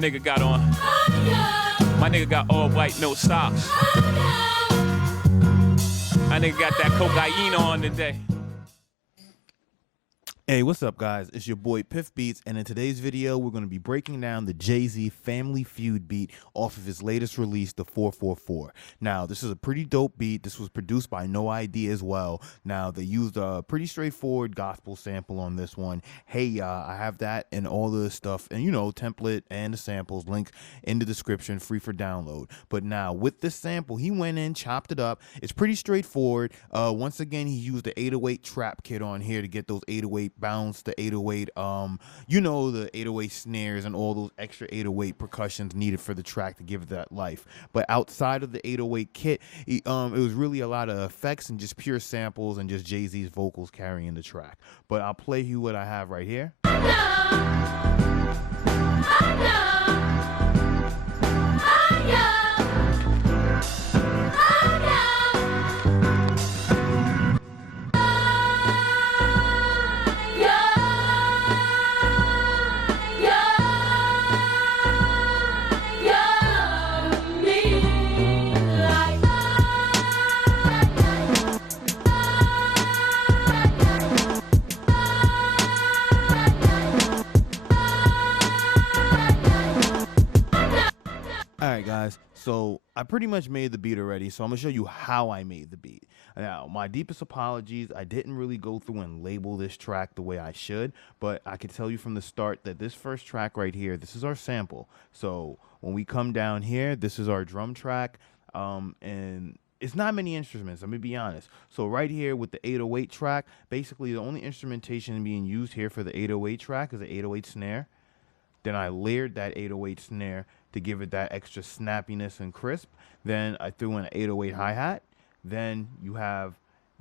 nigga got on. My nigga got all white, no socks. My nigga got that cocaine on today. Hey, what's up, guys? It's your boy Piff Beats, and in today's video, we're going to be breaking down the Jay-Z Family Feud beat off of his latest release, the 444. Now, this is a pretty dope beat. This was produced by No I.D. as well. Now, they used a pretty straightforward gospel sample on this one. Hey, I have that and all the stuff, and you know, template and the samples, link in the description, free for download. But now, with this sample, he went in, chopped it up. It's pretty straightforward. Once again, he used the 808 trap kit on here to get those 808 bounce, the 808 you know, the 808 snares and all those extra 808 percussions needed for the track to give it that life. But outside of the 808 kit, it was really a lot of effects and just pure samples and just Jay-Z's vocals carrying the track. But I'll play you what I have right here. Alright guys, so I pretty much made the beat already, so I'm going to show you how I made the beat. Now, my deepest apologies, I didn't really go through and label this track the way I should, but I can tell you from the start that this first track right here, this is our sample. So when we come down here, this is our drum track, and it's not many instruments, let me be honest. So right here with the 808 track, basically the only instrumentation being used here for the 808 track is the 808 snare. Then I layered that 808 snare to give it that extra snappiness and crisp. Then I threw in an 808 hi-hat. Then you have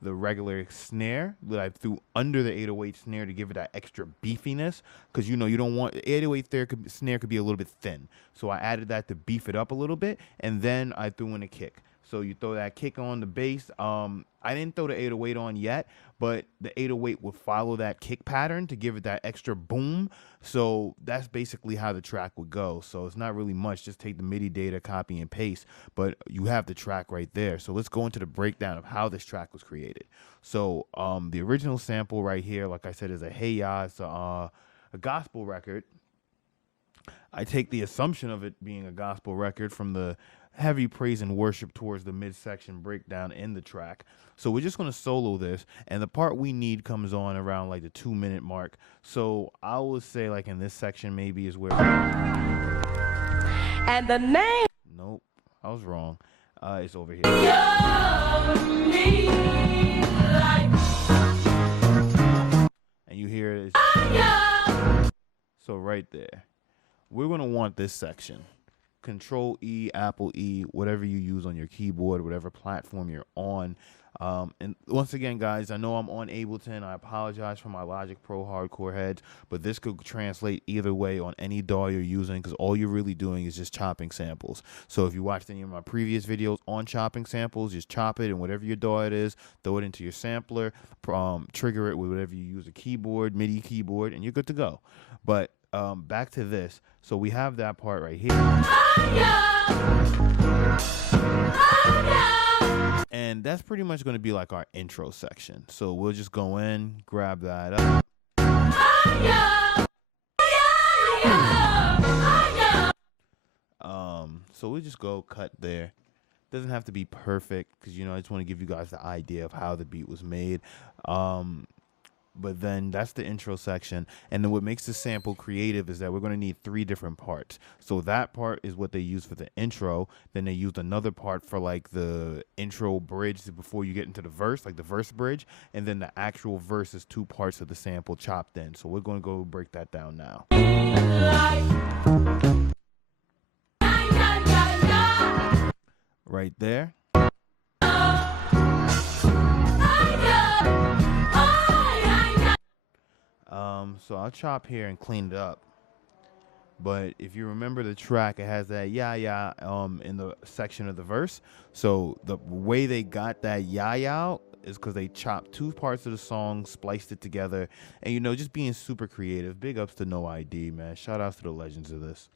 the regular snare that I threw under the 808 snare to give it that extra beefiness, because you know you don't want 808 snare could be a little bit thin. So I added that to beef it up a little bit, and then I threw in a kick. So you throw that kick on the bass. I didn't throw the 808 on yet, but the 808 would follow that kick pattern to give it that extra boom. So that's basically how the track would go. So it's not really much. Just take the MIDI data, copy and paste, but you have the track right there. So let's go into the breakdown of how this track was created. So the original sample right here, like I said, is a Hey Ya. It's a gospel record. I take the assumption of it being a gospel record from the heavy praise and worship towards the midsection breakdown in the track. So we're just going to solo this, and the part we need comes on around like the 2-minute mark. So I would say like in this section maybe is where and the name, nope, I was wrong. It's over here. And you hear it. So right there, we're going to want this section. Control E, Apple E, whatever you use on your keyboard, whatever platform you're on. And once again, guys, I know I'm on Ableton. I apologize for my Logic Pro hardcore heads, but this could translate either way on any DAW you're using, because all you're really doing is just chopping samples. So if you watched any of my previous videos on chopping samples, just chop it, and whatever your DAW it is, throw it into your sampler, trigger it with whatever you use, a keyboard, MIDI keyboard, and you're good to go. But back to this. So we have that part right here. And that's pretty much going to be like our intro section. So we'll just go in, grab that up. So we'll just go cut there. Doesn't have to be perfect, because you know I just want to give you guys the idea of how the beat was made. But then that's the intro section. And then what makes the sample creative is that we're going to need 3 different parts. So that part is what they use for the intro. Then they used another part for like the intro bridge before you get into the verse, like the verse bridge. And then the actual verse is 2 parts of the sample chopped in. So we're going to go break that down now. Right there. So I'll chop here and clean it up. But if you remember the track, it has that ya ya in the section of the verse. So the way they got that ya ya is because they chopped two parts of the song, spliced it together, and just being super creative. Big ups to No ID, man. Shout outs to the legends of this.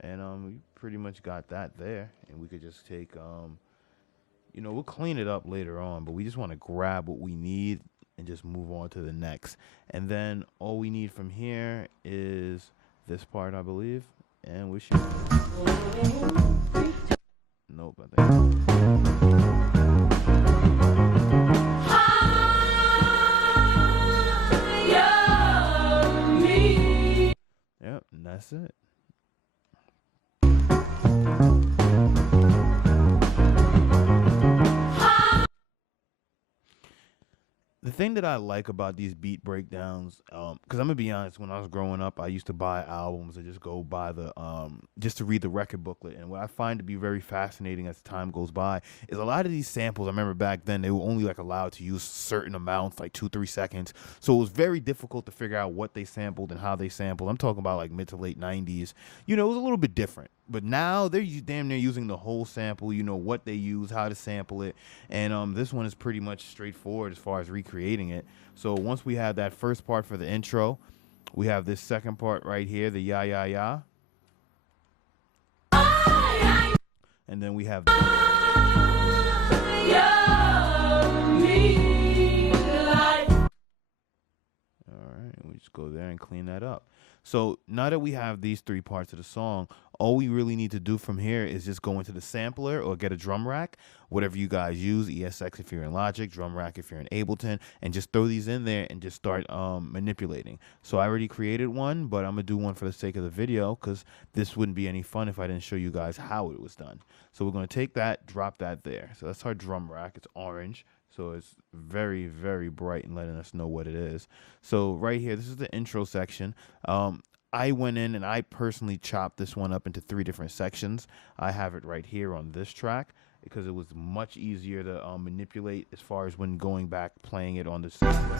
And we pretty much got that there, and we could just take we'll clean it up later on, but we just want to grab what we need and just move on to the next. And then all we need from here is this part, I believe, and we should. Nope, I think. Yep, and that's it. The thing that I like about these beat breakdowns, because I'm gonna be honest, when I was growing up, I used to buy albums and just go buy the, just to read the record booklet. And what I find to be very fascinating as time goes by is a lot of these samples. I remember back then they were only like allowed to use certain amounts, like 2-3 seconds. So it was very difficult to figure out what they sampled and how they sampled. I'm talking about like mid to late 90s. It was a little bit different. But now they're damn near using the whole sample, what they use, how to sample it. And this one is pretty much straightforward as far as recreating it. So once we have that first part for the intro, we have this second part right here, the ya, ya, ya. And then we have all right, we just go there and clean that up. So now that we have these three parts of the song, all we really need to do from here is just go into the sampler or get a drum rack, whatever you guys use, ESX if you're in Logic, drum rack if you're in Ableton, and just throw these in there and just start manipulating. So I already created one, but I'm going to do one for the sake of the video because this wouldn't be any fun if I didn't show you guys how it was done. So we're going to take that, drop that there. So that's our drum rack. It's orange. So it's very, very bright and letting us know what it is. So right here, this is the intro section. I went in and I personally chopped this one up into 3 different sections. I have it right here on this track because it was much easier to manipulate as far as when going back playing it on the sampler.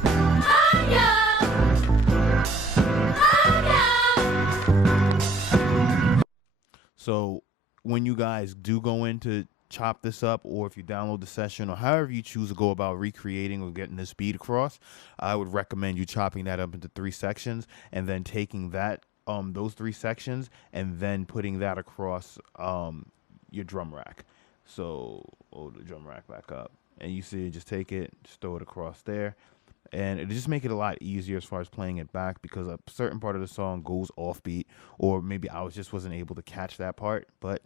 So when you guys do go in to chop this up, or if you download the session, or however you choose to go about recreating or getting this beat across, I would recommend you chopping that up into 3 sections and then taking that those 3 sections and then putting that across your drum rack. So hold the drum rack back up, and you see, just take it, just throw it across there, and it just make it a lot easier as far as playing it back because a certain part of the song goes off beat, or maybe I wasn't able to catch that part, but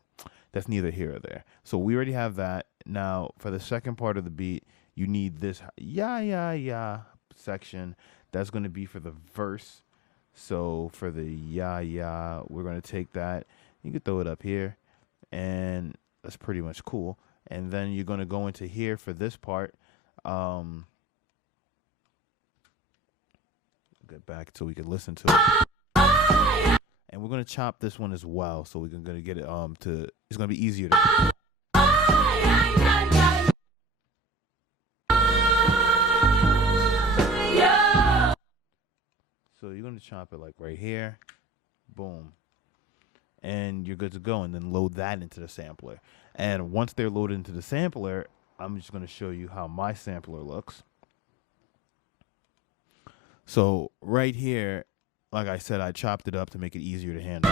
that's neither here or there. So we already have that. Now, for the second part of the beat, you need this ya, ya, ya section. That's going to be for the verse. So for the ya, ya, we're going to take that. You can throw it up here, and that's pretty much cool. And then you're going to go into here for this part. Get back so we can listen to it. And we're going to chop this one as well, so we're going to get it it's going to be easier to So you're going to chop it like right here. Boom. And you're good to go, and then load that into the sampler. And once they're loaded into the sampler, I'm just going to show you how my sampler looks. So right here, like I said, I chopped it up to make it easier to handle.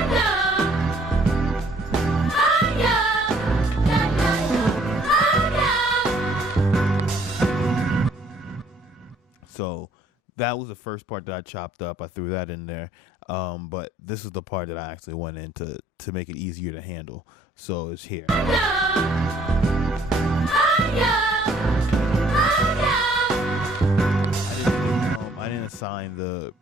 So that was the first part that I chopped up. I threw that in there. But this is the part that I actually went in to make it easier to handle. So it's here. I didn't assign the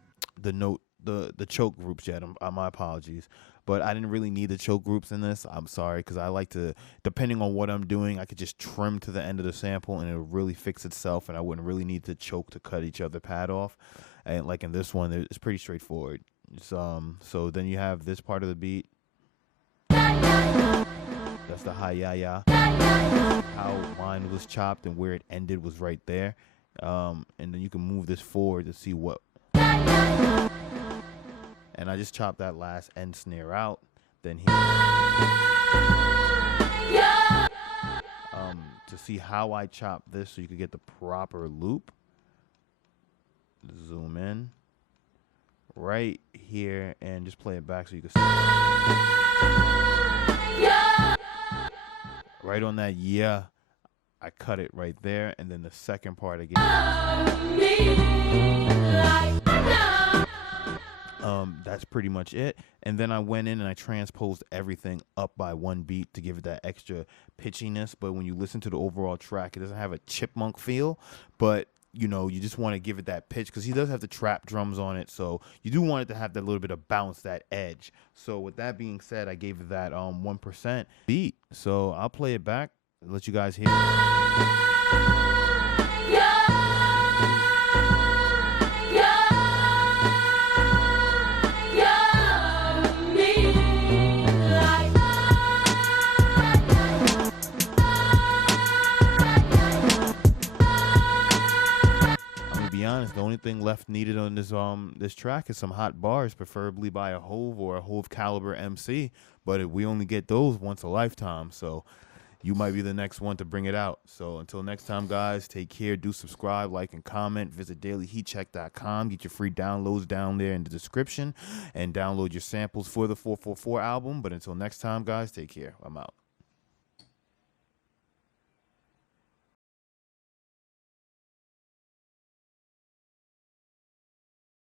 note, the choke groups yet. My apologies, but I didn't really need the choke groups in this. I'm sorry, because I like to, depending on what I'm doing, I could just trim to the end of the sample and it'll really fix itself, and I wouldn't really need to choke to cut each other pad off. And like in this one, it's pretty straightforward. So then you have this part of the beat. That's the hi ya ya. How mine was chopped and where it ended was right there. And then you can move this forward to see what. And I just chopped that last end snare out. Then here. to see how I chop this so you could get the proper loop. Zoom in right here and just play it back so you can see. Right on that, yeah. I cut it right there, and then the second part again. That's pretty much it. And then I went in and I transposed everything up by one beat to give it that extra pitchiness. But when you listen to the overall track, it doesn't have a chipmunk feel, but you know, you just want to give it that pitch because he does have the trap drums on it. So you do want it to have that little bit of bounce, that edge. So with that being said, I gave it that 1% beat. So I'll play it back, let you guys hear it. Honest, the only thing left needed on this track is some hot bars, preferably by a Hove or a Hove caliber MC, but we only get those once a lifetime, so you might be the next one to bring it out. So until next time, guys, take care, do subscribe, like, and comment. Visit dailyheatcheck.com, get your free downloads down there in the description, and download your samples for the 444 album. But until next time, guys, take care. I'm out.